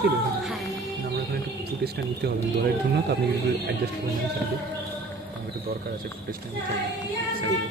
ছিল? আমরা এখানে একটু ফুটেজটা নিতে হবে দলের জন্য, তো আপনি একটু অ্যাডজাস্ট করে নেন সাইডে, আমার একটু দরকার আছে ফুটেজটা নিতে হবে সাইডে।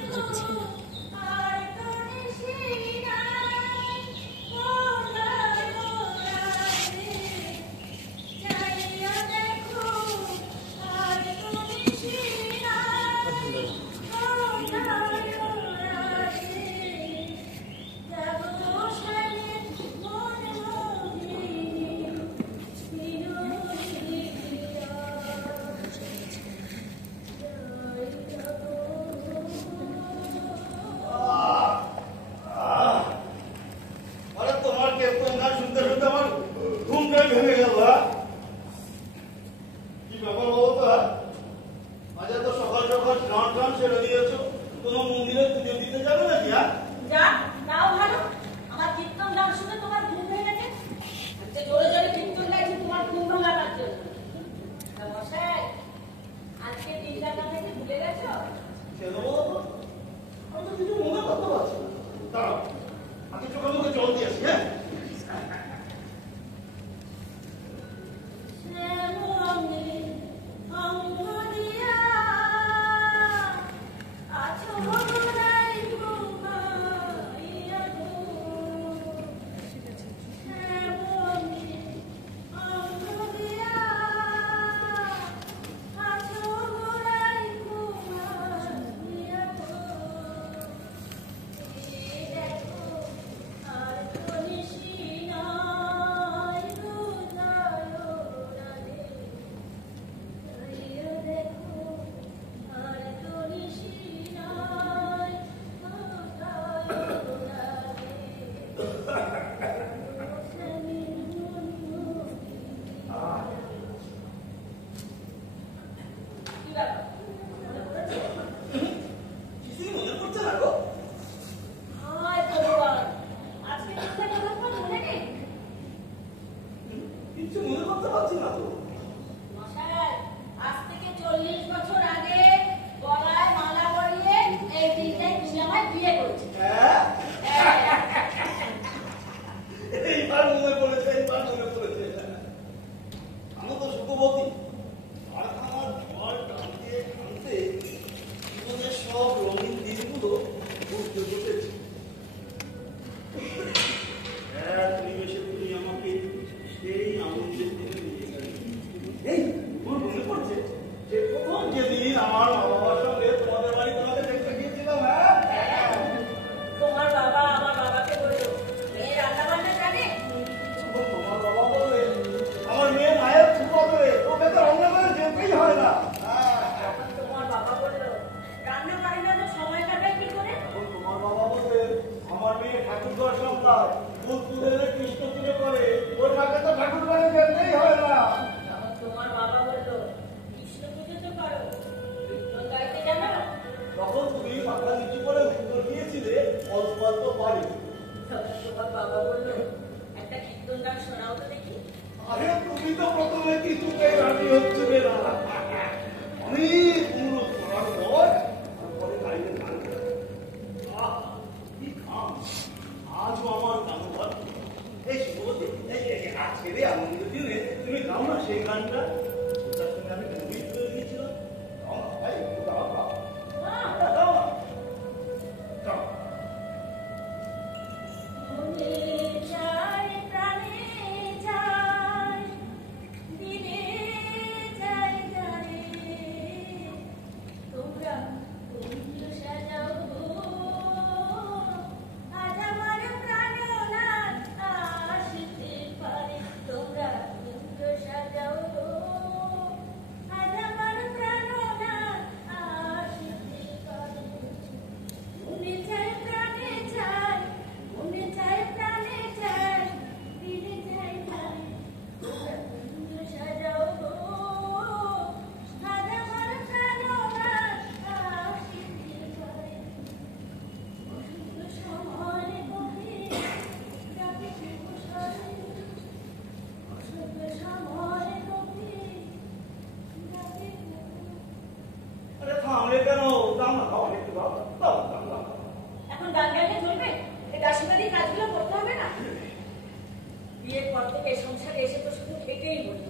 বিয়ের পর থেকে সংসারে এসে তো শুধু খেটেই বলি।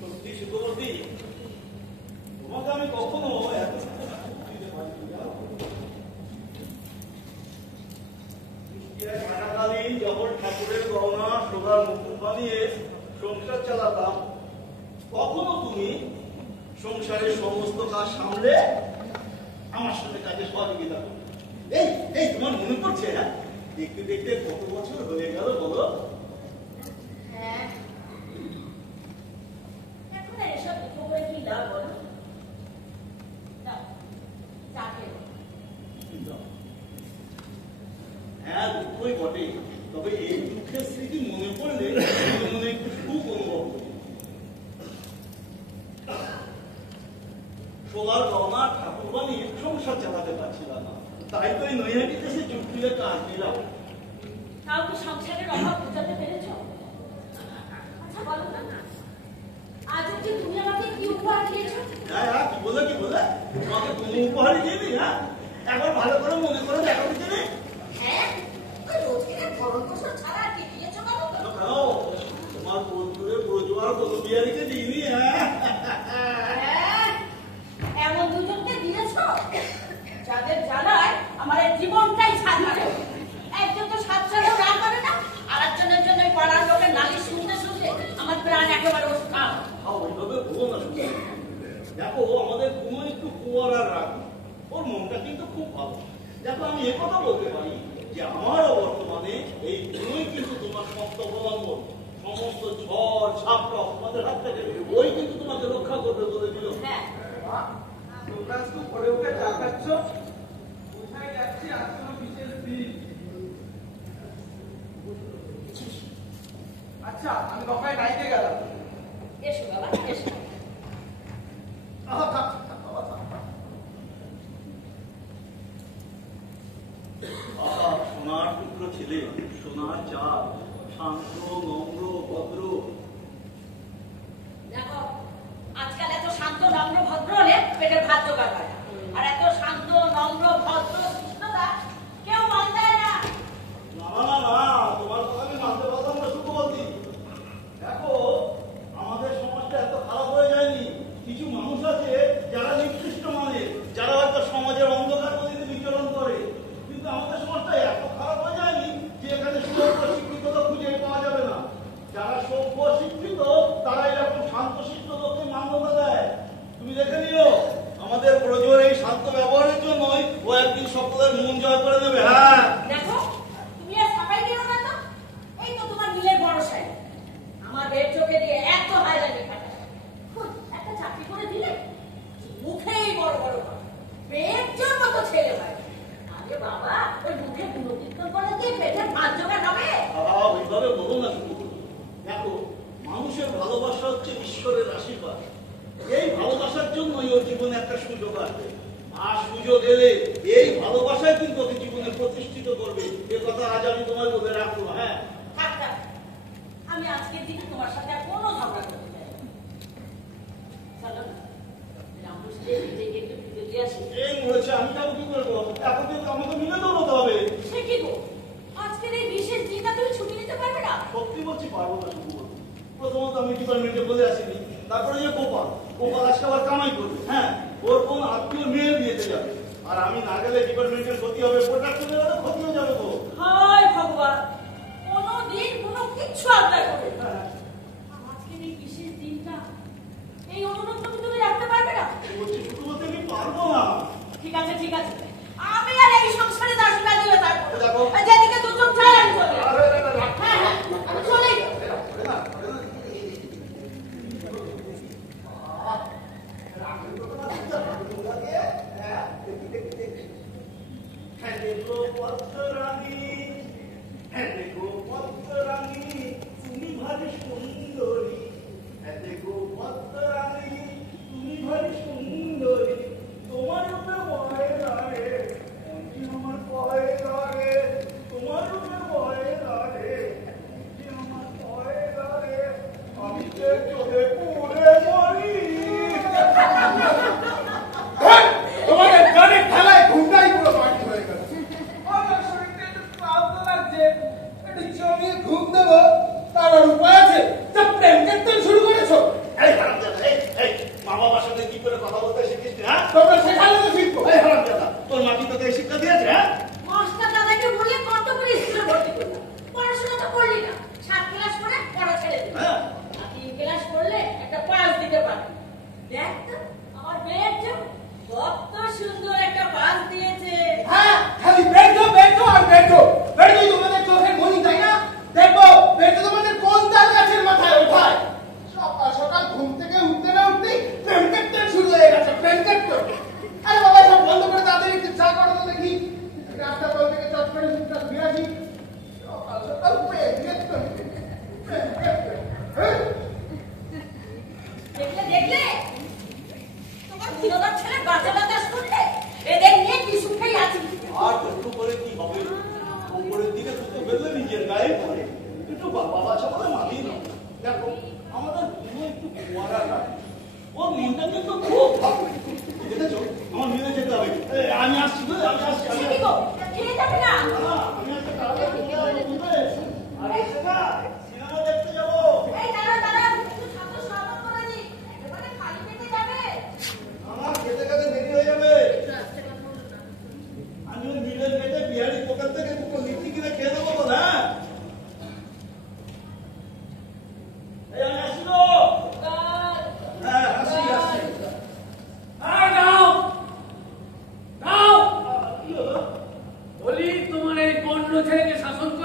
সত্যি সুখবতী, তোমাকে আমি কখনো এত দিতে পারিনি। থাকাকালীন যখন ঠাকুরের গহনা সোনার মুকুট বানিয়ে সংসার চালাতাম, কখনো তুমি সংসারের সমস্ত কাজ সামলে আমার সাথে কাজে সহযোগিতা করো। এই এই তোমার মনে পড়ছে? হ্যাঁ, দেখতে দেখতে কত বছর হয়ে গেল বলো? হ্যাঁ, এখন আর এসব দুঃখ করে কি লাভ বলো? হ্যাঁ, দুঃখই বটে, তবে এই দুঃখের স্মৃতি মনে পড়লে মনে মনে একটু সুখ অনুভব করি। সোনার গহনা ঠাকুর বানিয়ে সংসার চালাতে পারছিলাম না, তাই তো এই নৈহাটি দেশে যুক্তিতে কাজ দিলাম। তাও কি সংসারের অভাব বোঝাতে পেরেছ? আচ্ছা বলো না, আজ অব্দি তুমি আমাকে কি উপহার দিয়েছো? হ্যাঁ হ্যাঁ, কি বলে তোমাকে কোনো উপহারই দিবি? হ্যাঁ, একবার ভালো করে মনে করে দেখো দিদি। হ্যাঁ, ওই রোজগারের ভরণ পোষণ ছাড়া আর কি দিয়েছো বলো তো? তোমার বন্ধুরে প্রজোয়ার কোনো বিয়ারিকে দিবি? হ্যাঁ, এমন দুজনকে দিয়েছো যাদের জ্বালায় আমার এই জীবনটাই ছাড় মারে। একজন তো সাত ছাড়াও রাগ করে না, আর একজনের জন্য পাড়ার লোকের নালিশ শুনতে শুনতে আমার প্রাণ একেবারে ওষ্ঠা। ওইভাবে বলো না। দেখো, আমাদের কোনো একটু কুয়ারার রাগ, ওর মনটা কিন্তু খুব ভালো। দেখো, আমি একথা বলতে পারি যে আমারও বর্তমানে এই দুই কিন্তু তোমার শক্ত অবলম্বন, সমস্ত ঝড় ঝাপটা তোমাদের হাত থেকে ওই কিন্তু তোমাকে রক্ষা করবে বলে দিল। হ্যাঁ, তোমরা শুধু পড়ে উঠে চা খাচ্ছ, কোথায় যাচ্ছি আজ কোনো বিশেষ দিন। আচ্ছা, আমি বাবায় গাইতে গেলাম। এসো বাবা এসো। সোনার টুকরো ছেলে, সোনার চাঁদ, শান্ত নম্র ভদ্র। দেখো, আজকাল এত শান্ত নম্র ভদ্র হলে পেটের ভাত জোগাড় হয় না। আর এত শান্ত নম্র ভদ্র সুস্থতা কেউ মানতে দেয় না। না না না, তোমার কথা আমি মানতে পারলাম না সুখবতী। দেখো, আমাদের সমাজটা এত খারাপ হয়ে যায়নি। কিছু মানুষ আছে যারা নিকৃষ্ট মানে, যারা হয়তো সমাজের অন্ধকার গতিতে বিচরণ করে, কিন্তু আমাদের সমাজটা এত খারাপ হয়ে যায়নি যে এখানে সভ্য শিক্ষিত লোক খুঁজে পাওয়া যাবে না। যারা সভ্য শিক্ষিত তারা এরকম শান্তশিষ্ট লোককে মান্যতা দেয়। তুমি দেখে নিও, আমাদের প্রজোর এই শান্ত ব্যবহারের জন্যই ও একদিন সকলের মন জয় করে নেবে। হ্যাঁ, দেখো, তুমি আর সাফাই দিও না তো। এই তো তোমার মিলের বড় সাহেব আমার বের চোখে দিয়ে এত হায়রানি খাটায়। একটা চাকরি করে দিলে মুখেই বড় বড় কথা, পেটর মতো ছেলে হয়। আরে বাবা, ওই মুখে গুণকীর্তন করে দিয়ে পেটের ভাত জোগাড় হবে? ওইভাবে বলো না শুধু। দেখো, মানুষের ভালোবাসা হচ্ছে ঈশ্বরের আশীর্বাদ। এই ভালোবাসার জন্যই ওর জীবনে একটা সুযোগ আসবে, আর সুযোগ এলে এই ভালোবাসায় কিন্তু ওকে জীবনে প্রতিষ্ঠিত করবে। এ কথা আজ আমি তোমায় বলে রাখবো। হ্যাঁ, থাক থাক, আমি আজকের দিনে তোমার সাথে আর কোনো ঝগড়া করতে চাই না। চলো না, রামকৃষ্ণের নিজেকে একটু পুজো দিয়ে আসি। এই মরেছে, আমি যাবো কি করবো? এখন কিন্তু আমাকে মিলে দৌড়তে হবে। সে কি গো, আজকের এই বিশেষ দিনটা তুমি ছুটি নিতে পারবে না? সত্যি বলছি, পারবো না শুধু বলতে। প্রথমত আমি ডিপার্টমেন্টে বলে আসিনি, তারপরে যে গোপাল আজকে আবার কামাই করবে। হ্যাঁ, ওর কোন আত্মীয় মেয়ের বিয়েতে যাবে, আর আমি না গেলে ডিপার্টমেন্টের ক্ষতি হবে, প্রোডাকশনের ক্ষতি হয়ে যাবে। তো হায় ভগবান, কোনোদিন কোনো কিচ্ছু আবদার করবে না। হ্যাঁ, আজকের এই বিশেষ দিনটা, এই অনুরোধ তুমি রাখতে পারবে না? বলছি শুধু বলতে আমি পারবো না। ঠিক আছে ঠিক আছে, আমি আর এই সংসারে দাসিকা দিয়ে থাকবো। দেখো, যেদিকে দু চোখ চাই আমি চলে যাবো। হ্যাঁ হ্যাঁ, আমি চলে যাবো। তুমি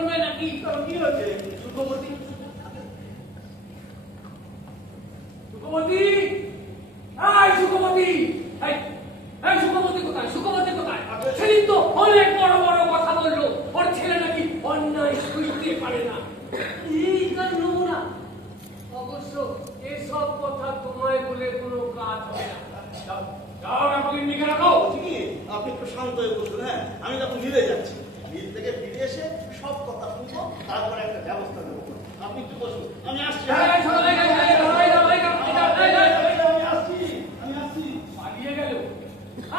করবে নাকি? কি হয়েছে সুখবতী? সুখবতী, এই সুখবতী, এই সুখবতী কোথায়? সুখবতী কোথায়? সেদিন তো অনেক বড় বড় কথা বললো, ওর ছেলে নাকি অন্যায় সইতে পারে না। এই তার নমুনা। অবশ্য এসব কথা তোমায় বলে কোনো কাজ হবে না। যাও, যাও আমাকে লিখে রাখো। ঠিকই, আপনি একটু শান্ত হয়ে বসুন। হ্যাঁ, আমি তখন মিলে যাচ্ছি। মিল থেকে ফিরে এসে সব কথা শুনবো, তারপরে একটা ব্যবস্থা নেবো। আপনি একটু বসুন, আমি আসছি। আমি আসছি। পালিয়ে গেল।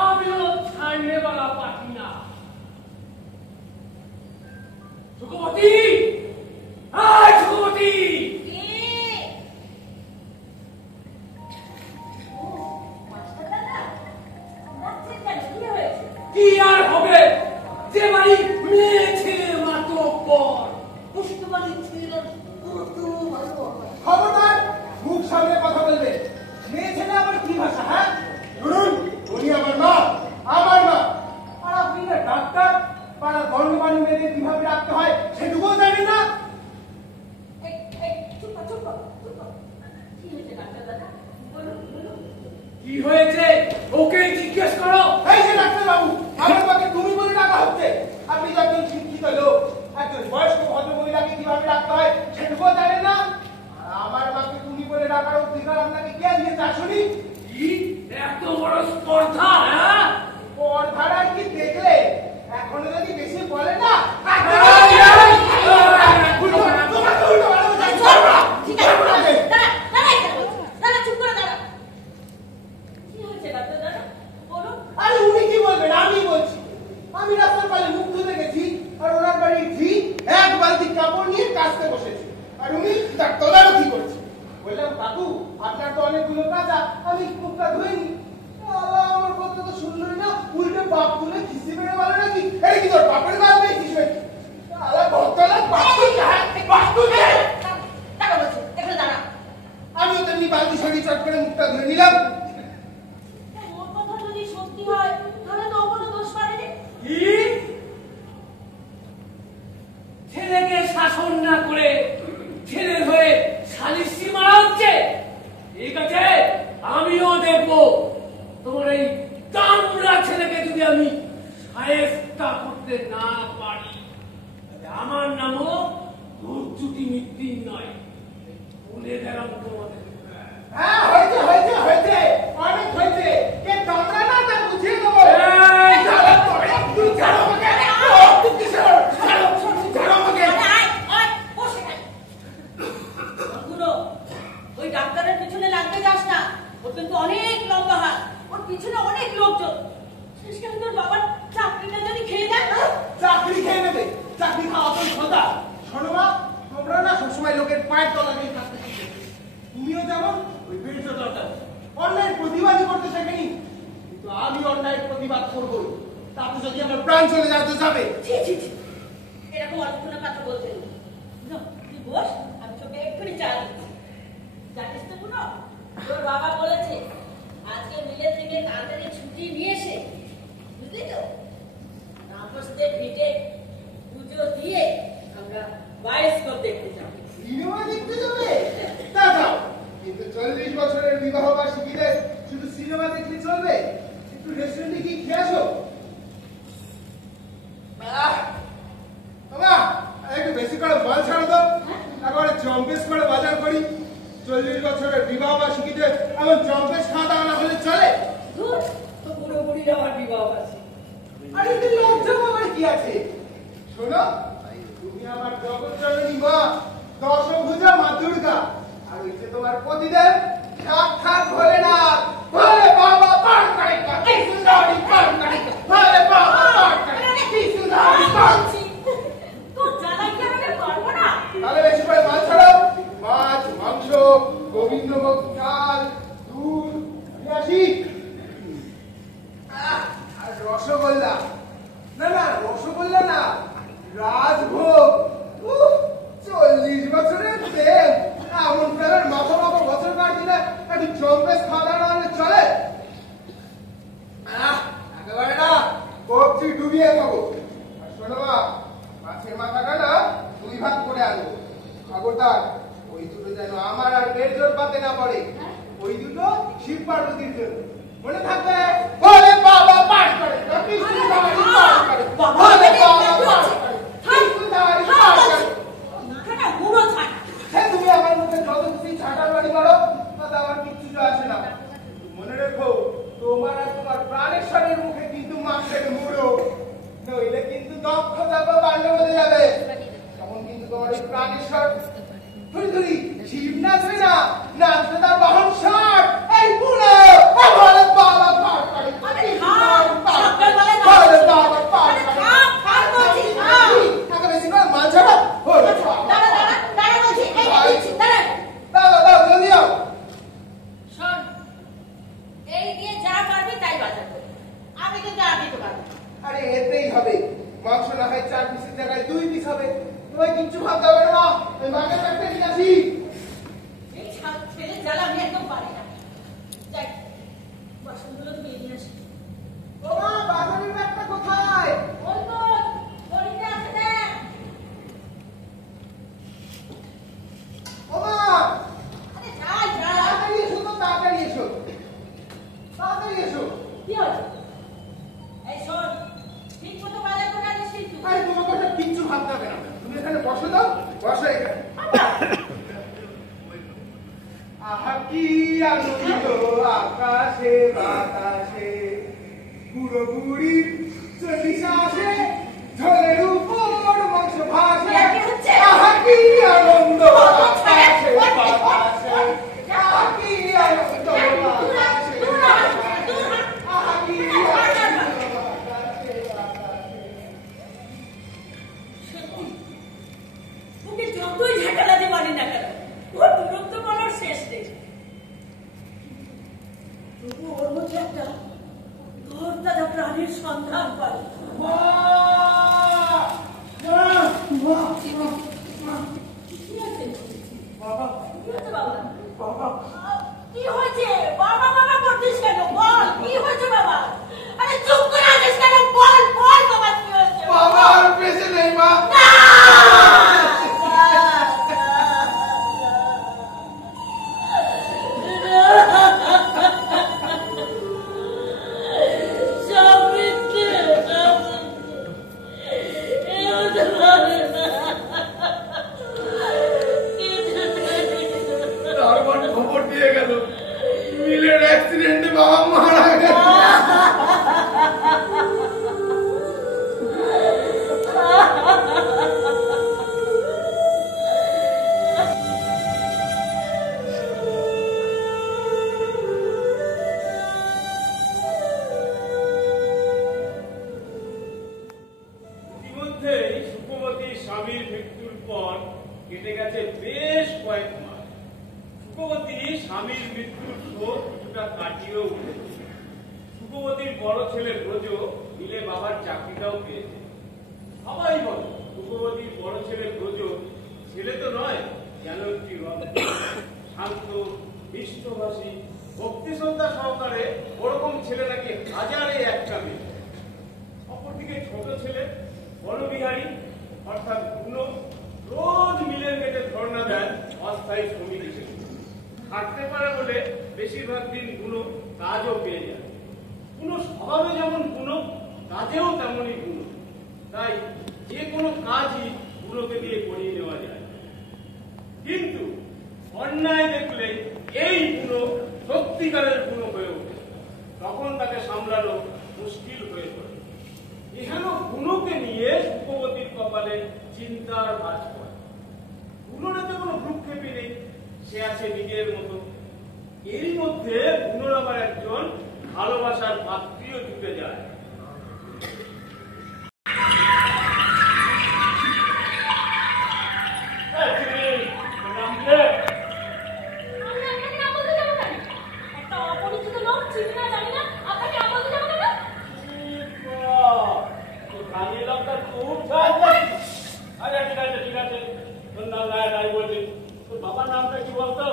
আমিও ছাড়লে বলা পাঠি না। সুখবতী, সুখবতী, কি আর হবে? যে বাড়ি মেয়ে ছেলে মাতব্বর। খবরদার, মুখ সামনে কথা বলবে। মেয়ে ছেলে আবার কি ভাষা? হ্যাঁ, শুনুন, উনি আমার মা, আমার মা। আর আপনি না ডাক্তার, পাড়া গণ্যমান্য মেয়েদের কিভাবে রাখতে হয় সেটুকুও জানেন না। কি হয়েছে ওকে জিজ্ঞেস করো। এই যে ডাক্তার বাবু, আমার মাকে তুমি বলে ডাকা হচ্ছে। আপনি যখন শিক্ষিত লোক, একজন বয়স্ক ভদ্র মহিলাকে কিভাবে রাখতে হয় সেটুকুও জানেন না। আর আমার মাকে তুমি বলে ডাকার অধিকার আপনাকে কে দিয়েছে আসুনি? কি এত বড় স্পর্ধা? হ্যাঁ, পর্দার কি দেখলে? এখনো যদি বেশি বলে না, আরে উনি কি বলবেন? আমি বলছি। আমি রাস্তার পাশে মুখ ধুতে গেছি, আর ওনার বাড়ির ঝি এক বালতি কাপড় নিয়ে কাচতে বসেছে, আর উনি তার তদারকি করছে। বললাম, কাকু আপনার তো অনেকগুলো কাজা, আমি মুখটা ধুইনি। আমার কথা তো শুনলই না, উল্টে বাপ তুলে খিস্তি মেরে বলে নাকি এই কি তোর বাপের কাজ নেই কিছু নেই। আমিও তেমনি বালতি সারি চট করে মুখটা ধুয়ে নিলাম। ছেলেকে শাসন না করে ছেলের হয়ে সালিশি মারা হচ্ছে। ঠিক আছে, আমিও দেখবো তোমার এই দামড়া ছেলেকে যদি আমি শায়েস্তা করতে না পারি, তাহলে আমার নামও দুর্চুটি মিত্তির নয়। বলে গেলাম তোমাদের। হ্যাঁ, হয়েছে হয়েছে হয়েছে, অনেক হয়েছে। কে তোমরা না তা বুঝিয়ে দেবো। তুই ছাড়ো আমাকে। তুই কিসের? ছাড়ো আমাকে। ওই ডাক্তারের পিছনে লাগতে যাস না, ওর কিন্তু অনেক লম্বা হাত, ওর পিছনে অনেক লোকজন। শেষকালে তোর বাবার চাকরিটা যদি খেয়ে দেয়। চাকরি খেয়ে নেবে? চাকরি খাওয়া তো খোদা। শোনো মা, তোমরা না সবসময় লোকের পায়ের তলা দিয়ে থাকতে শিখেছো। তুমিও যেমন ওই বেড়েছো দরকার, অন্যায়ের প্রতিবাদই করতে শেখেনি। কিন্তু আমি অন্যায়ের প্রতিবাদ করবো, তাতে যদি আমার প্রাণ চলে যায় তো যাবে। ছি ছি ছি, এরকম অল্পনা কথা বলতে নেই। তুই বস, আমি তোকে এক্ষুনি চা দিচ্ছি। জানিস তো পুরো, তোর বাবা বলেছে আজকে মিলের থেকে তাড়াতাড়ি ছুটি নিয়ে এসে, বুঝলি তো, নামস্তের পিঠে পুজো দিয়ে আমরা বায়োস্কোপ দেখতে যাবো। সিনেমা দেখতে যাবে? তা যাও, কিন্তু 40 বছরের বিবাহ বার্ষিকীতে শুধু সিনেমা দেখলে চলবে? একটু রেস্টুরেন্টে গিয়ে খেয়ে আসো। বাবা, একটু বেশি করে মাল ছাড়ো তো, একেবারে জম্পেস করে বাজার করি। 40 বছরের বিবাহ বার্ষিকীতে এমন জম্পেস খাওয়া দাওয়া না হলে চলে? ধুর, তো পুরোপুরি আমার বিবাহ আছে। আর এতে লজ্জা পাবার কি আছে? শোনো, তুমি আমার জগৎজননী মা, দশভুজা মা দুর্গা, আর ওই যে তোমার পতিদেব সাক্ষাৎ ভোলেনাথ। ভোলে বাবা পার করেগা, কি সুন্দরী পার করেগা। ভোলে বাবা পার করেগা, কি সুন্দরী পার। তোর জ্বালাই কি আমি পারবো না? তাহলে বেশি করে মাছ ছাড়াও, মাছ, মাংস, গোবিন্দভোগ চাল, দুধ, আসি। আর রসগোল্লা, না না রসগোল্লা না, রাজভোগ। 40 বছরের প্রেম, এমন প্রেমের মাথা মাথা বছর কার দিলে একটু জম্পেস খাওয়া না হলে চলে? একেবারে না, কবজি ডুবিয়ে খাবো। আর শোনো মা, খবরদার ওই দুটো যেন আমার আর বের জোর পাতে না পড়ে। ওই দুটো শিব পার্বতীর জন্য মনে থাকবে। ওরে বাবা পাঠ করে কৃষ্ণধারী পাঠ করে, ওরে বাবা পাঠ করে কৃষ্ণধারী পাঠ করে। মাথাটা হুড়ো ছাড়। হ্যাঁ, তুমি আমার মুখে যত খুশি ছাটার বাড়ি মারো, তাতে আমার কিচ্ছু যায় আসে না। মনে রেখো, তোমার আর তোমার প্রাণেশ্বরের মুখে কিন্তু মাংসের মুড়ো, নইলে কিন্তু দক্ষতা বা বাণ্য হয়ে যাবে। তখন কিন্তু তোমার ওই প্রাণেশ্বর ধরি ধরি শিব নাচবে না, নাচবে তার বাহন ষাট। এই পুরো আমার বাবা পাঠ করে, আরে থাম, সকালবেলায় না। ওরে বাবা পাঠ আরে করে। থাম, থাম বলছি, থাম। টাকা বেশি করে মাল ছাড়া। ওরে বাবা। দাঁড়া, দাঁড়া, দাঁড়া বলছি, এই দিচ্ছি, দাঁড়া। দাও দাও জলদি দাও। শোন, এই দিয়ে যা পারবি তাই বাজার করবি। আমি কিন্তু আর দিতে পারবো না। আরে এতেই হবে, মাংস না হয় 4 পিসের জায়গায় 2 পিস হবে। তোমায় কিচ্ছু ভাবতে হবে না, ওই মাংসের প্যাকটা নিয়ে আসি। এই ছেলে জ্বালা আমি একদম পারি না। যাই, বাসনগুলো তুমি নিয়ে আসি। ও মা, বাজারের ব্যাগটা কোথায়? ওই তো, গড়িতে আছে দেখ। ও মা, আরে যাই, যাই। তাড়াতাড়ি এসো তো, তাড়াতাড়ি এসো, তাড়াতাড়ি এসো। কি হয়েছে? এই শোন, ঠিক মতো বাজার করে আনিস কিন্তু। আরে তোমাকে ওসব কিচ্ছু ভাবতে হবে না, তুমি এখানে বসো দাও, বসো এখানে। আহা কি আনন্দ আকাশে বাতাসে, বুড়ো বুড়ি চল্লিশে আসে, ঝোলের উপর মাংস ভাসে। কি হচ্ছে? আহা কি আনন্দ আকাশে বাতাসে, আহা কি আনন্দ আকাশে বাতাসে, আহা কি আনন্দ আকাশে বাতাসে। সত্যি, ওকে যতই ঝাঁটালাতে পারি না কেন, ওর বিরক্ত করার শেষ নেই। তবু ওর মধ্যে একটা ঘরদাদা প্রাণীর সন্ধান পাই। মা! মা! মা! মা! কি আছে? বাবা! কি হয়েছে বাবা? বাবা! কি হয়েছে? বাবা বাবা করছিস কেন? বল, কি হয়েছে বাবা? আরে চুপ করে আছিস কেন? বল, বল বাবা, কি হয়েছে? বাবা আর বেঁচে নেই মা। না! সব মিথ্যে, সব মিথ্যে। এ হতে পারে না। তারপর খবর দিয়ে গেল মিলের অ্যাক্সিডেন্টে বাবা মারা গেছে। ইতিমধ্যেই সুখবতীর স্বামীর মৃত্যুর পর কেটে গেছে বেশ কয়েক মাস। সুখবতী স্বামীর মৃত্যুর শোক কিছুটা কাটিয়েও উঠেছে। সুখবতীর বড় ছেলে ব্রজ মিলে বাবার চাকরিটাও পেয়েছে। সবাই বলে সুখবতীর বড় ছেলে ব্রজ ছেলে তো নয়, যেন একটি রত্ন। শান্ত, মিষ্টভাষী, ভক্তিশ্রদ্ধা সহকারে ওরকম ছেলে নাকি হাজারে একটা মেয়ে। অপরদিকে ছোট ছেলে বনবিহারী অর্থাৎ গুনো রোজ মিলের গেটে ধর্ণা দেন অস্থায়ী শ্রমিক হিসেবে। হাঁটতে পারে বলে বেশিরভাগ দিন গুনো কাজও পেয়ে যায়। গুনো স্বভাবে যেমন গুনো, কাজেও তেমনই গুনো। তাই যে কোনো কাজই গুনোকে দিয়ে করিয়ে নেওয়া যায়। কিন্তু অন্যায় দেখলে এই গুনো সত্যিকারের গুনো হয়ে ওঠে। তখন তাকে সামলানো মুশকিল হয়ে পড়ে। এহেন গুণকে নিয়ে সুখবতীর কপালে চিন্তার ভাঁজ পড়ে। গুণের তো কোনো ভ্রুক্ষেপই নেই, সে আছে নিজের মতো। এরই মধ্যে গুণের আবার একজন ভালোবাসার পাত্রীও জুটে যায়। একটা অপরিচিত লোক, চিনি না জানি না, আপনাকে আমাকে যাবো কেন? বাবার নামটা কি বলতো?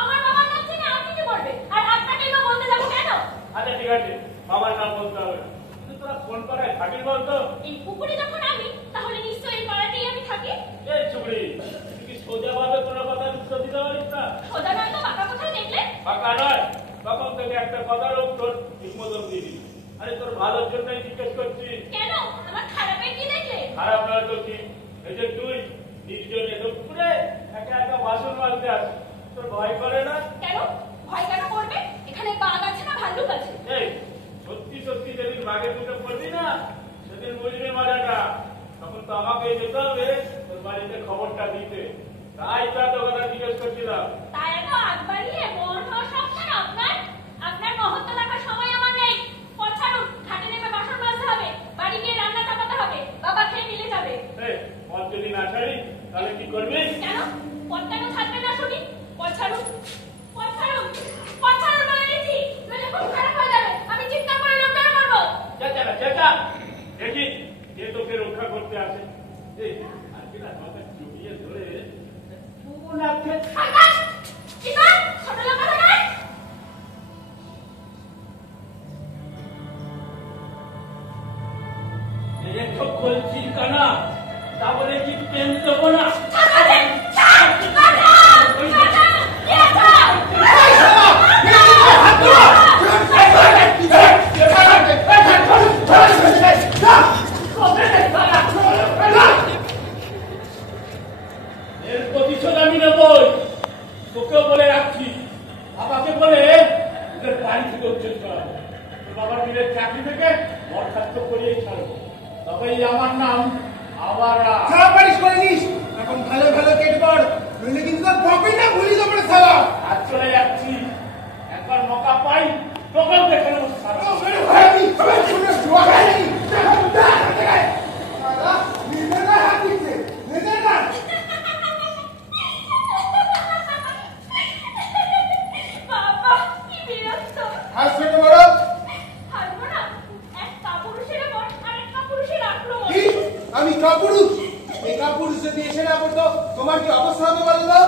আমার বাবার নাম চিনি, আপনি কি করবেন? আর আপনাকেই বা বলতে যাবো কেন? আচ্ছা ঠিক আছে, বাবার নাম বলতে হবে না। কিন্তু তোরা কোন পাড়ায় থাকি বলতো? এই পুকুরে যখন আমি, তাহলে নিশ্চয়ই এই পাড়াতেই আমি থাকি। এই চুবড়ি, তুই কি সোজা ভাবে কোনো ফাঁকা নয়, তখন তোকে একটা কথার উত্তর ঠিক মতন দিবি। আরে তোর ভালোর জন্যই জিজ্ঞেস করছি। কেন আমার খারাপে কি দেখলে? খারাপ নয় তো কি, এই যে তুই নির্জনে দুপুরে একা একা বাসন মাজতে আসিস, তোর ভয় করে না? কেন ভয় কেন করবে? এখানে বাঘ আছে না ভাল্লুক আছে? এই সত্যি সত্যি যেদিন বাঘের মুখে পড়বি না, সেদিন বুঝবি মজাটা। তখন তো আমাকে যেতে হবে তোর বাড়িতে খবরটা দিতে। তাই তো এত কথা জিজ্ঞেস করছিলাম। তাই এত আগ বাড়িয়ে বড় হওয়া শখ কেন আপনার? আপনার মহত্ব দেখার সময় আমার নেই। পথ ছাড়ুন, ঘাটে নেমে বাসন মাজতে হবে, বাড়ি গিয়ে রান্না চাপাতে হবে, বাবা খেয়ে মিলে যাবে। এই পথ যদি না ছাড়ি তাহলে কি করবি? কেন পথ কেন থাকবে না শুনি? পথ ছাড়ুন, পথ ছাড়ুন, পথ ছাড়ুন বলে দিচ্ছি, নইলে খুব খারাপ হয়ে যাবে। আমি চিৎকার করে লোকজন করবো। চেঁচা না, চেঁচা। দেখি কে তোকে রক্ষা করতে আসে। এই আজকে না তোমাকে জড়িয়ে ধরে কোন আছে আকাশ কি কর? ছোট লোক কথা নয়। এই যে তো কলছির কানা, তা বলে কি প্রেম দেবো না? এর প্রতিশোধ আমি নেবই। তোকেও বলে রাখছি, বাবাকে বলে ওদের বাড়ি থেকে উচ্ছেদ করাবো। তোর বাবার বিলের চাকরি থেকে বরখাস্ত করিয়েই ছাড়বো, তবেই আমার নাম আবার খারাপ পারিস করে নিস, এখন ভালো ভালো কেটে পড়, নইলে কিন্তু তোর পকেট না ভুলি যাবে সালা। আজ চলে যাচ্ছি, একবার মৌকা পাই তোকেও দেখে নেবো সারা। বাবা কি বিরক্ত। হারবো না। এক কাপুরুষের ওপর আরেক কাপুরুষের আক্রমণ। আমি কাপুরুষ, এই কাপুরুষ যদি এসে না পড়তো তোমার কি অবস্থা হতো বলতো?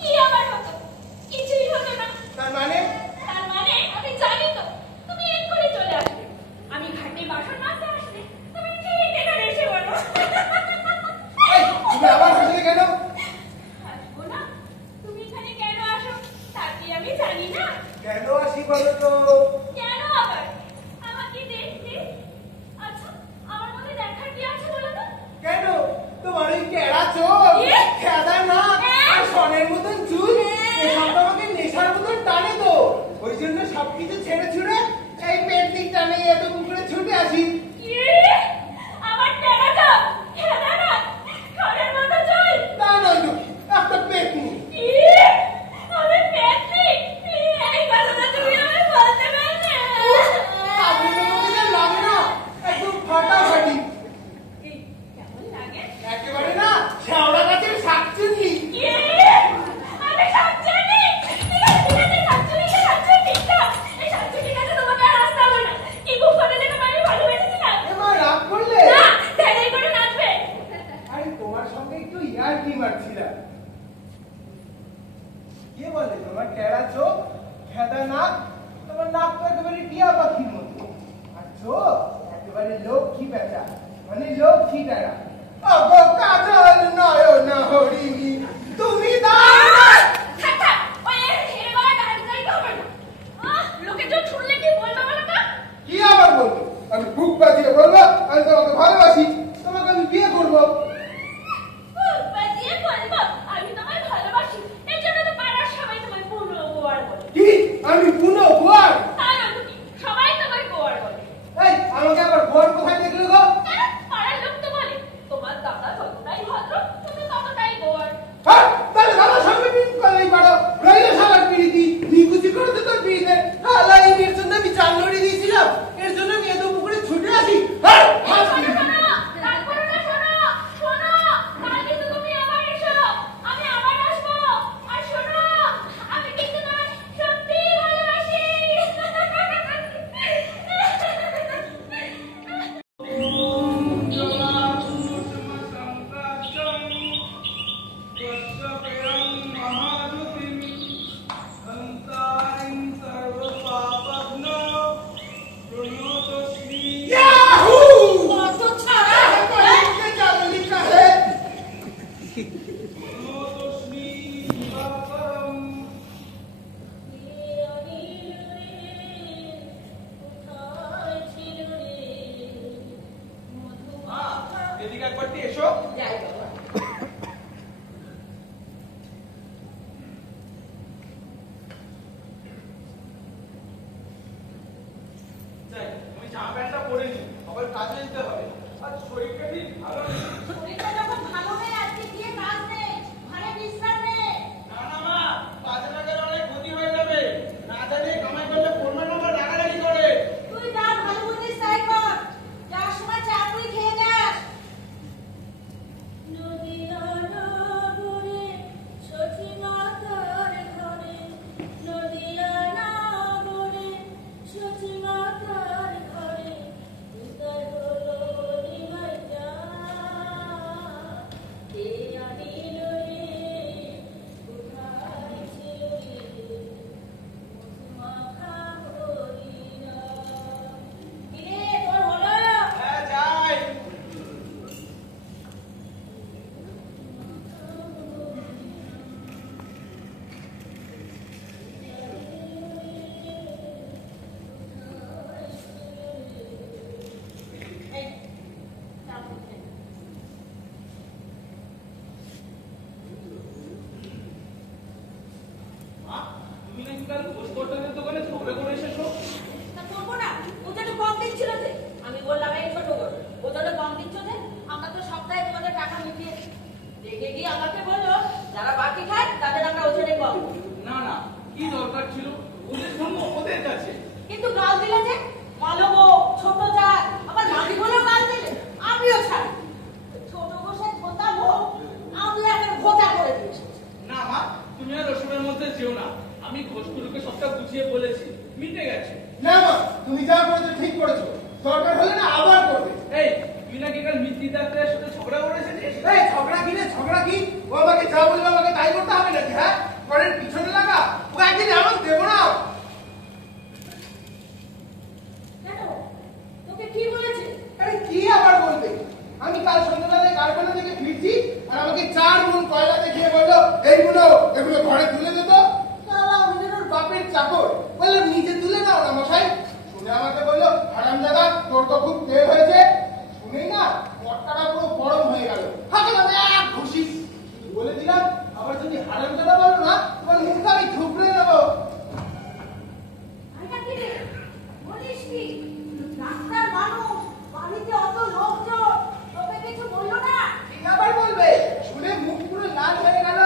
কি আবার হতো? কিছুই হতো না। তার মানে তার মানে আমি জানি তো তুমি এক্ষুনি চলে আসবে। আমি ঘাটে বাসন মাজতে আসলে তুমি ঠিক এখানে এসে বলো। এই, তুমি আবার হাসলে কেন? হাসবো না? তুমি এখানে কেন আসো তা কি আমি জানি না? কেন আসি বলো তো? কেন আবার? আমাকে দেখতে? আচ্ছা আমার মধ্যে দেখার কি আছে বলো তো? কেন তোমার ওই কেড়া চোখ, কি? খেদা নাক আর সনের মতন চুল, এসব তো আমাকে নেশার মতন টানে তো। ওই জন্য সবকিছু ছেড়ে ছুড়ে এই পেটনিক টানে এত পুকুরে ছুটে আসি। কি? আমার টেরা দাও, খেলা না, খড়ের মতো চল। তা নয় তো, একটা পেটনি। কি? আমি পেটনি? এই কথাটা তুমি আমায় বলতে পারলে? আগুনের মধ্যে যা লাগে না, একদম ফাটাফাটি। এই, কেমন লাগে? একেবারে না শেওড়া গাছের শাকচুন্নি। কি? আমি শাকচুন্নি? ঠিক আছে, শাকচুন্নি। এই শাকচুন্নির কাছে তোমাকে আর আসতে হবে না। কি খুব করে যেন আমি ভালোবেসেছিলাম। এবার রাগ করলে? না, ঢেলেই করে নাচবে। আরে তোমার সঙ্গে একটু ইয়ার্কি মারছিলাম। কে বলে তোমার টেরা চোখ, খেদা নাক, তোমার নাক তো একেবারে টিয়া পাখির মতো, আর চোখ একেবারে লক্ষ্মী বেচা, মানে লক্ষ্মী টেরা। অগো কাজল নয়না হরিণী তুমি দাঁড়া। থাক, থাক, ওই হেরে গলা গান গাইতে হবে না। লোকে যদি শুনলে কি বলবে বলো তো? কি আবার বলবো? আমি বুক বাজিয়ে বলবো আমি তোমাকে ভালোবাসি, তোমাকে আমি বিয়ে করবো। বাজিয়ে বলবো আমি তোমায় ভালোবাসি। এই জন্য তো পাড়ার সবাই তোমায় পুরো গোয়ার বলে। কি আমি পুনো গোয়ার? তাই না কি? সবাই তোমায় গোয়ার বলে। এই আমাকে আবার গোয়ার কোথায় দেখলে গো? কেন? পাড়ার লোক তো বলে তোমার দাদা যতটাই ভদ্র তুমি ততটাই গোয়ার। হ্যাঁ, তাহলে দাদার সঙ্গে পিড়িত করলেই পারো। রইলে শালার পিড়িতি, নিকুচি করে তো তোর পিড়িতে। হালা এই মেয়ের জন্য আমি চাল লড়ি দিয়েছিলাম, এর জন্য আমি এত পুকুরে ছুটে আসি। হ্যাঁ, হাত শোনো, পিড়িতি। শোনো, রাগ করো না, শোনো। কাল কিন্তু তুমি আবার এসো, আমি আবার আসবো। আর শোনো, আমি কিন্তু তোমায় সত্যিই ভালোবাসি। ইয়াহু! কত ছাড়া? কলিকে চাল লিখা হে। ये তুমি কাল ঘোষকর্তাদের দোকানে ঝগড়া করে এসেছো? তা করবো না, ও যেন কম দিচ্ছিল যে। আমি বললাম এই ছোট করে, ও যেন কম দিচ্ছ যে, আমরা তো সপ্তাহে তোমাদের টাকা মিটিয়ে। দেখে গিয়ে আমাকে বললো যারা বাকি খায় তাদের আমরা ওজনে কম। না না, কি দরকার ছিল? ওদের ধর্ম ওদের কাছে। কিন্তু গাল দিলে যে, মালব ছোট জাত, আবার মাটি বলেও গাল দিলে, আমিও ছাড়ি। ছোট বসে খোঁতা লোক, আমি এখন খোঁতা করে দিয়েছি। না মা, তুমি আর ওসবের মধ্যে যেও না। আমি ঘোষগুলোকে সবটা বুঝিয়ে বলেছি, মিটে গেছে। না মা, তুমি যা করেছো ঠিক করেছো, দরকার হলে না আবার করবে। এই, তুই নাকি কাল মিত্রিদার সাথে ঝগড়া করে এসেছিস? এই ঝগড়া কি রে, ঝগড়া কি? ও আমাকে যা বলবে আমাকে তাই করতে হবে নাকি? হ্যাঁ, ঘরের পিছনে লাগা, ও একদিন এমন দেবো না। কেন? তোকে কি বলেছে? আরে কি আবার বলবে? আমি কাল সন্ধ্যাবেলায় কারখানা থেকে ফিরছি আর আমাকে 4 মণ কয়লা দেখিয়ে বললো এগুলো ঘরে তুলে দিত। সালা আমি ওর বাপের চাকর, বললাম নিজে তুলে নাও না মশাই। শুনে আমাকে বললো হারামজাদা তোর তো খুব তেল হয়েছে। শুনেই না মটকাটা পুরো গরম হয়ে গেল। হাতে হাতে এক খুশি বলে দিলাম, আবার যদি হারামজাদা বলো না তোমার মুখটা আমি ঠুকরে দেবো। এটা কি রে? বলিস কি? ডাক্তার মানুষ, বাড়িতে অত লোকজন, তোকে কিছু বললো না? ঠিক আবার বলবে। শুনে মুখ পুরো লাল হয়ে গেল।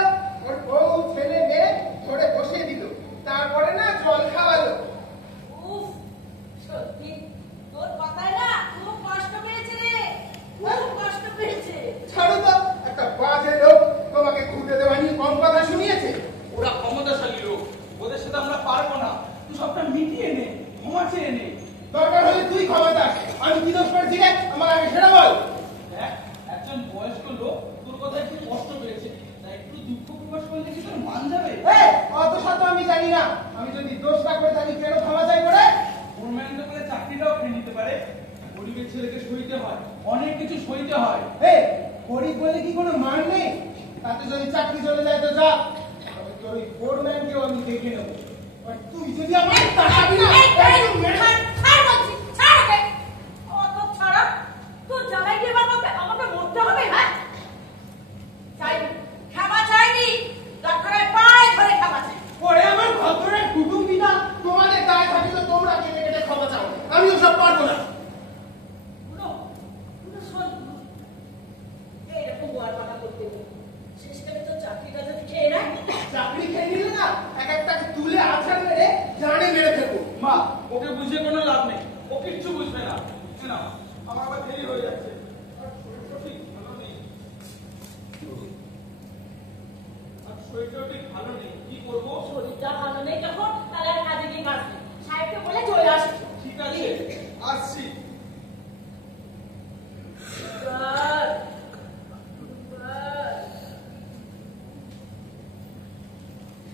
ওর বউ ছেলে মেয়ে ধরে বসিয়ে দিল, তারপরে না জল খাওয়ালো। উফ, সত্যি তোর কথায় না খুব কষ্ট পেয়েছে রে, খুব কষ্ট পেয়েছে। ছাড়ো তো, একটা বাজে লোক তোমাকে ঘুরতে দেওয়া নিয়ে কম কথা শুনিয়েছে। ওরা ক্ষমতাশালী লোক, ওদের সাথে আমরা পারবো না। তুই সবটা মিটিয়ে নে, ক্ষমা চেয়ে নে। দরকার হলে তুই ক্ষমতা, আমি কি দোষ করেছি রে? আমার আগে সেটা বল। দেখ, একজন বয়স্ক লোক তোর কথা একটু কষ্ট পেয়েছে, তাই একটু দুঃখ প্রকাশ করলে কি তোর মান যাবে? অত শত আমি জানি না। আমি যদি দোষ না করে থাকি কেন ক্ষমা চাই করে? গভর্নমেন্ট বলে চাকরিটাও খেয়ে নিতে পারে। গরিবের ছেলেকে সইতে হয়, অনেক কিছু সইতে হয়। গরিব বলে কি কোনো মান নেই? তাতে যদি চাকরি চলে যায় তো যা, তবে তোর ওই ফোরম্যানকেও আমি দেখে নেবো। আর তুই যদি আমার তাকাবি না একদম মেরে ছাড় বলছি, ছাড় ওকে। অত ছাড়া তোর জামাই কি এবার আমাকে মরতে হবে? হ্যাঁ, চাইনি, ক্ষমা চাইনি, দরকারে পায়ে ধরে ক্ষমা চাই। ওরে আমার ভদ্রের কুটুম্বিটা, তোমাদের গায়ে থাকি তো তোমরা কেটে কেটে ক্ষমা চাও, আমি ওসব পারবো না। শুনো, শুনো, শোন, এইরকম গোয়ার পাতা করতে নেই। শেষকালে তো চাকরিটা যদি খেয়ে নেয়, চাকরি খেয়ে নিলে না এক একটাকে তুলে আছাড় মেরে জানে মেরে ফেলবো। মা, ওকে বুঝিয়ে কোনো লাভ নেই, ও কিচ্ছু বুঝবে না। বুঝছে না, আমার আবার দেরি হয়ে যাচ্ছে। আর শরীরটা ঠিক ভালো নেই, কি করবো? শরীরটা ভালো নেই যখন, তাহলে আর কাজে গিয়ে কাজ নেই। সাহেবকে বলে চলে আসি। ঠিক আছে, আসছি। স্যার, স্যার,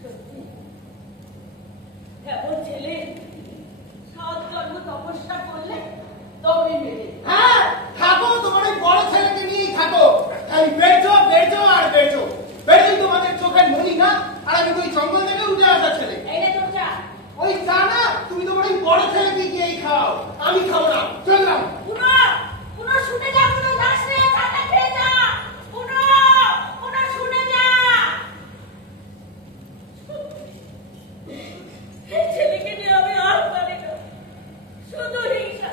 সত্যি এমন ছেলে 7 জন্ম তপস্যা করলে তবেই মেলে। হ্যাঁ, থাকো তোমার ওই বড় ছেলেকে নিয়েই থাকো, খালি বেচো বেচো আর বেচো। বেচোই তোমাদের চোখের মনি না, আর আমি তো ওই জঙ্গল থেকে উঠে আসা ছেলে। এই নে তোর চা। ওই চা না, তুমি তোমার ওই বড় ছেলেকে গিয়েই খাও, আমি খাবো না। চললাম। পুনো, পুনো শুনে যা, পুনো যাস রে, চাটা খেয়ে যা। পুনো, পুনো শুনে যা। এই ছেলেকে নিয়ে আমি আর পারি না। শুধু হিংসা।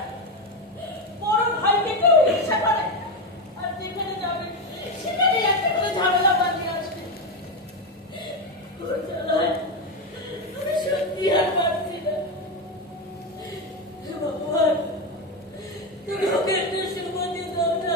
বড় ভাইকে কেউ হিংসা করে, আর যেখানে যাবে সেখানে একটা করে ঝামেলা বাঁধিয়ে আসবে। ওর জ্বালায় আমি সত্যি আর পারছি না। ভগবান, তুমি ওকে একটু সুমতি দাও না।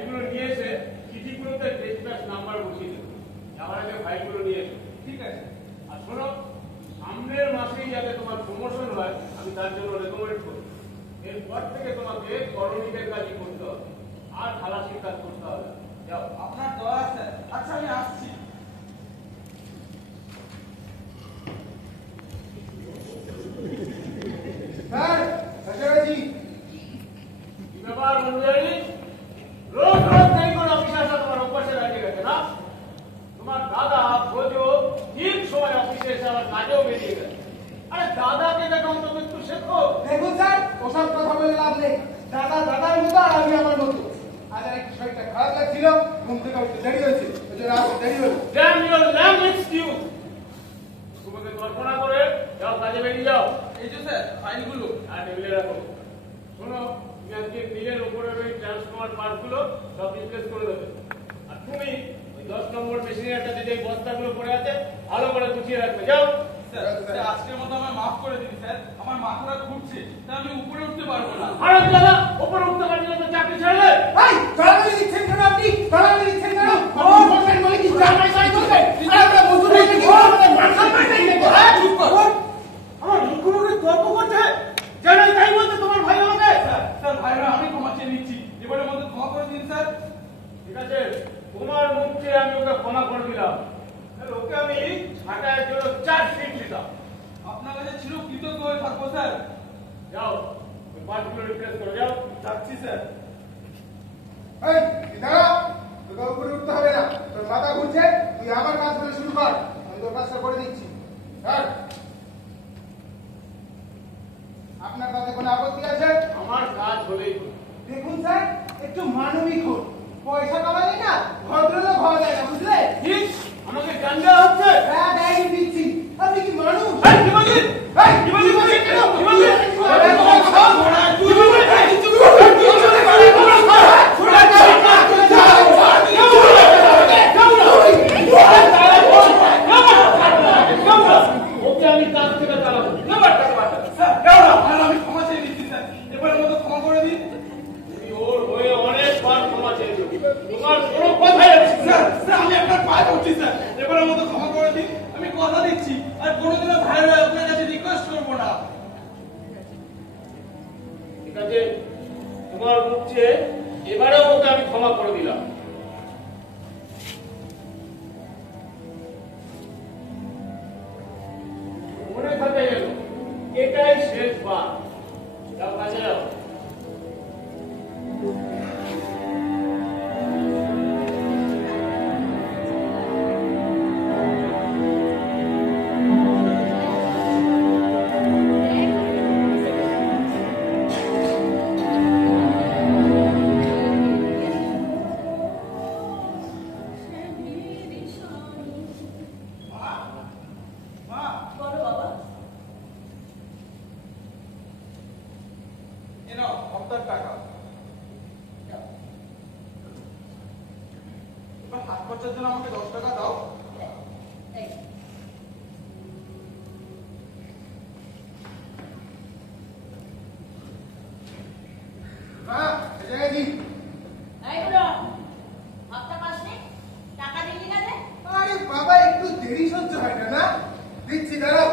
ফাইলগুলো নিয়ে এসে চিঠিগুলোতে ডিসপ্যাচ নাম্বার বসিয়ে দেবো। যাওয়ার আগে ফাইলগুলো নিয়ে এসো, ঠিক আছে? আর শোনো, সামনের মাসেই যাতে তোমার প্রমোশন হয় আমি তার জন্য রেকমেন্ড করি। এরপর থেকে তোমাকে করণিকের কাজই করতে হবে, আর খালাসির কাজ করতে হবে। যাও। আপনার দয়া আছে। আচ্ছা আমি আসছি। স্যার হাজারাজি কি ব্যাপার অনুযায়ী? রোজ রোজ দেরি করে অফিসে আসা তোমার অভ্যাসে লাগিয়ে গেছে না? তোমার দাদা রোজও ঠিক সময় অফিসে এসে আবার কাজেও বেরিয়ে গেছে। আরে দাদাকে দেখো, অন্তত একটু শেখো। দেখুন স্যার, ওসব কথা বলে লাভ নেই। দাদা দাদার মতো আর আমি আমার মতো। আজ আর একটু শরীরটা খারাপ লাগছিল, ঘুম থেকে উঠতে দেরি হয়েছে, ওই জন্য আসতে দেরি হলো। Damn your lamb excuse! তোমাকে কল্পনা করে যাও, কাজে বেরিয়ে যাও। এই যে স্যার ফাইলগুলো। আর টেবিলে রাখো। শোনো, তুমি আজকে মিলের উপরের ওই ট্রান্সফর্মার পার্টগুলো সব রিপ্লেস করে দেবে। আর তুমি ওই 10 নম্বর মেশিনারিটাতে যে বস্তাগুলো পড়ে আছে ভালো করে গুছিয়ে রাখবে। যাও। স্যার আজকের মতো আমায় মাফ করে দিন স্যার। আমার মাথাটা ঘুরছে, তাই আমি উপরে উঠতে পারবো না। আরে দাদা, উপরে উঠতে পারছি না তো চাকরি ছেড়ে দে। এই গালাগালি দিচ্ছেন কেন আপনি? গালাগালি দিচ্ছেন কেন? আপনি বলছেন বলে কি চাকরি চাই করবেন? আর আমরা মজুরি নাকি মাথা মাথায় নেব? হ্যাঁ চুপ কর। আমার মুখগুলোকে তর্ক করছে, জানাই তাই বলছে তোমার ভাই আমাকে। স্যার ভাইরা আমি ক্ষমা চেয়ে নিচ্ছি, এবারের মধ্যে ক্ষমা করে দিন স্যার। ঠিক আছে, তোমার মুখে আমি ওকে ক্ষমা করে দিলাম। তাহলে ওকে আমি ছাটাইয়ের জন্য 4 ফিট দিতাম। আপনার কাছে ছিল কৃতজ্ঞ হয়ে থাকবো স্যার। যাও, ওই পার্টগুলো রিপ্লেস করে যাও। যাচ্ছি স্যার। এই দাঁড়া, তোকে উপরে উঠতে হবে না। তোর মাথা ঘুরছে, তুই আমার কাজগুলো শুরু কর, আমি তোর কাজটা করে দিচ্ছি। স্যার আপনার কাছে কোনো আপত্তি আছে? আমার কাজ হলেই হলো। দেখুন স্যার, একটু মানবিক হন। পয়সা কামালে না ভদ্রলোক হওয়া যায় না, বুঝলে? ঠিক, আমাকে জ্ঞান দেওয়া হচ্ছে। হ্যাঁ দেয় দিচ্ছি। আপনি কি মানুষ? এই, কি বলছিস? এই, কি বলছিস? কেন? কি বলছিস? ওকে আমি কাজ থেকে চালাবো। স্যার কেন না? আর আমি ক্ষমা চেয়ে নিচ্ছি স্যার, এবারের মধ্যে ক্ষমা করে দিন। তুমি ওর হয়ে অনেকবার ক্ষমা চেয়েছো, তোমার কোনো কথাই রাখছি না। স্যার স্যার আমি আপনার পায়ে পড়ছি স্যার, এবারের মধ্যে ক্ষমা করে দিন। আমি কথা দিচ্ছি আর কোনোদিনও ভাইরা আপনার কাছে রিকোয়েস্ট করবো না। ঠিক আছে, তোমার মুখ চেয়ে এবারেও ওকে আমি ক্ষমা করে দিলাম। মনে থাকে যেন এটাই শেষবার। যাও, কাজে যাও। মা বলো বাবা। এ নাও আপনার টাকা। এবার হাত খরচার জন্য আমাকে 10 টাকা দাও। এই, হ্যাঁ হাজারাজি। এই বলো, হপ্তা পাসনি? টাকা দিলি না যে? আরে বাবা, একটু দেরি সহ্য হয় না, না? দিচ্ছি, দাঁড়াও।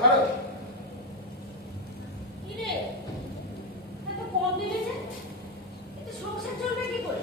ধরো। কি রে, এত কম দিলি যে? এতে সংসার চলবে কি করে?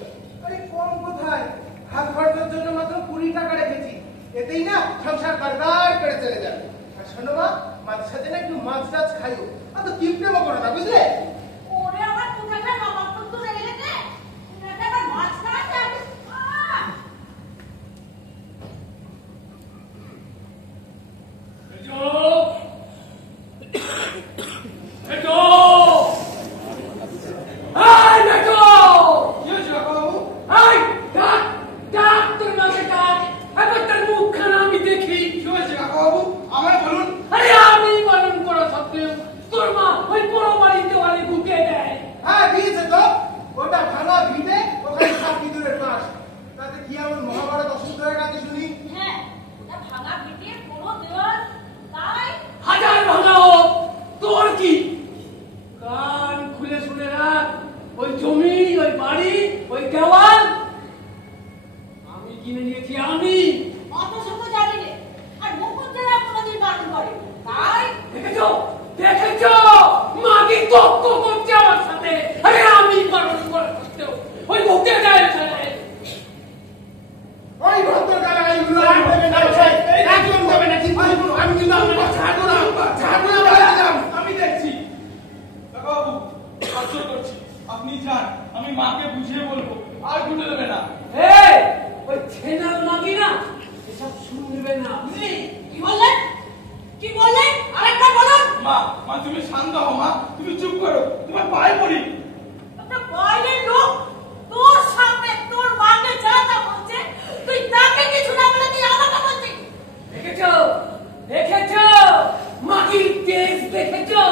কাকাবাবু সাহায্য করছি, আপনি যান, আমি মাকে বুঝিয়ে বলবো, আর ঘুরে দেবে না। এই ওই ছেনাল মাগি না এসব শুনবে না, বুঝলি? কি বললেন? কি বললেন? আরেকবার বলুন। মা, মা তুমি শান্ত হও, মা তুমি চুপ করো, তোমার পায়ে পড়ি। একটা বাইরের লোক তোর সামনে তোর মাকে চালাতে বলছে, তুই তাকে কিছু না বলে তুই আমাকে বলছিস। দেখেছো দেখেছো মাগির তেজ দেখেছো?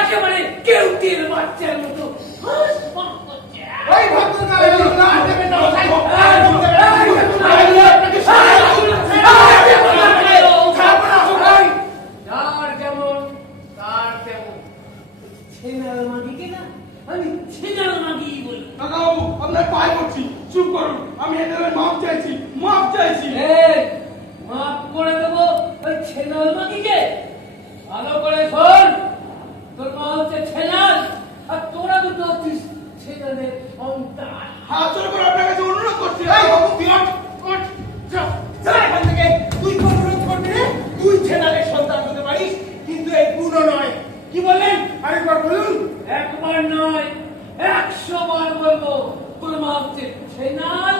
একেবারে কেউটির বাচ্চার মতো হুস ফাঁস করছে। ওই ভদ্রকালে না দেবে না মশাই। যার যেমন তার তেমন। ছেনাল মাগিকে না আমি ছেনাল মাগি বলি। কাকাবাবু আপনার পায়ে পড়ছি, চুপ করুন, আমি এদের মাপ চাইছি, মাপ চাইছি। এই মাফ করে দেবো ওই ছেনাল মাগিকে। ভালো করে শোন, তোর মা হচ্ছে ছেনাল আর তোরা দুটো হচ্ছিস ছেনালের সন্তান। হাত জোর করে আপনার কাছে অনুরোধ করছি। এই বাবু তুই ওঠ যা যা এখান থেকে। তুই কোন অনুরোধ করবি রে? তুই ছেনালের সন্তান হতে পারিস, কিন্তু এই পুরো নয়। কি বললেন আরেকবার বলুন। একবার নয় 100 বার বলবো, তোর মা হচ্ছে ছেনাল।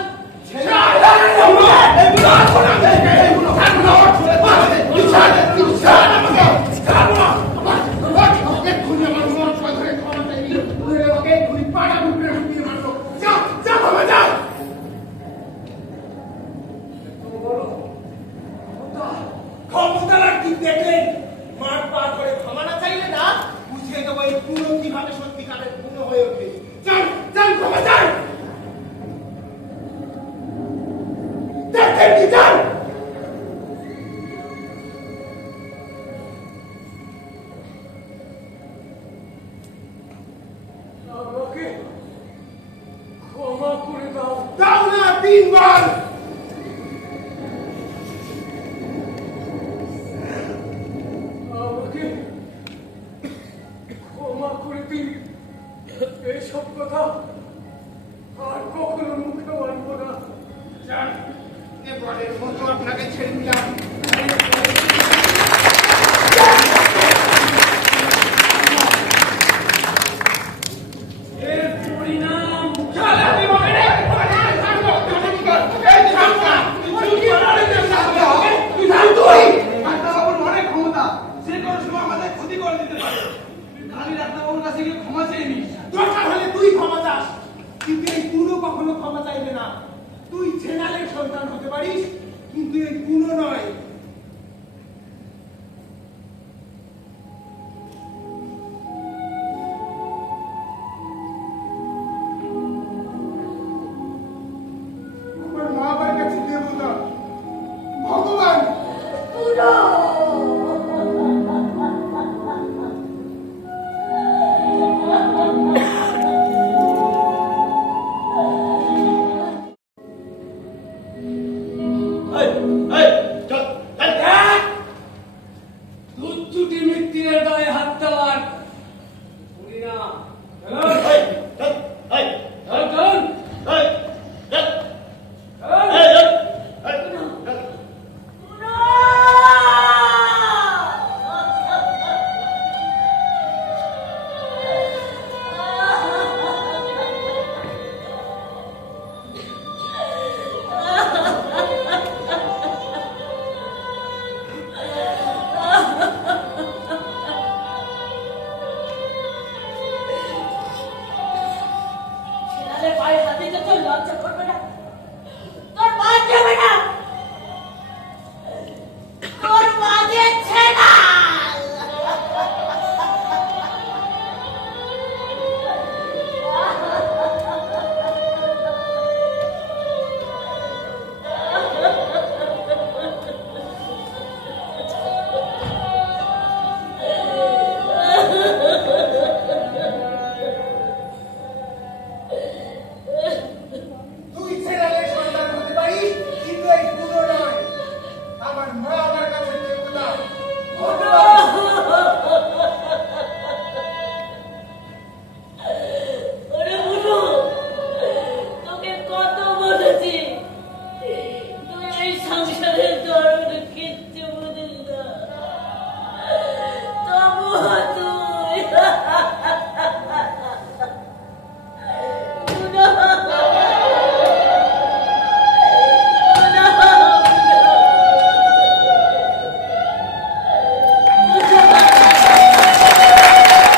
ক্ষমতার কি দেখলেন? মাঠ পার করে ক্ষমা না চাইলে না বুঝিয়ে দেবো এই পুরো কিভাবে সত্যিকারের পুরো হয়ে ওঠে। যান যান ক্ষমা যান, দেখেন কি যান। আমাকে ক্ষমা করে দাও। দাও না 3 বার। আমাকে ক্ষমা করে দিন, এইসব কথা আর কখনো মুখে আনবো না। যান, এবারের মতো আপনাকে ছেড়ে দিলাম। এর পরিণাম ডাক্তারবাবুর অনেক ক্ষমতা, যে কোনো সময় আমাদের ক্ষতি করে দিতে পারে। তুই খালি ডাক্তারবাবুর কাছে গিয়ে ক্ষমা চেয়ে নিস। দরকার হলে তুই ক্ষমা চাস, কিন্তু এই পুরো কখনো ক্ষমা চাইবে না। তুই ছেনালের সন্তান হতে পারিস, কিন্তু এই পুরো নয়।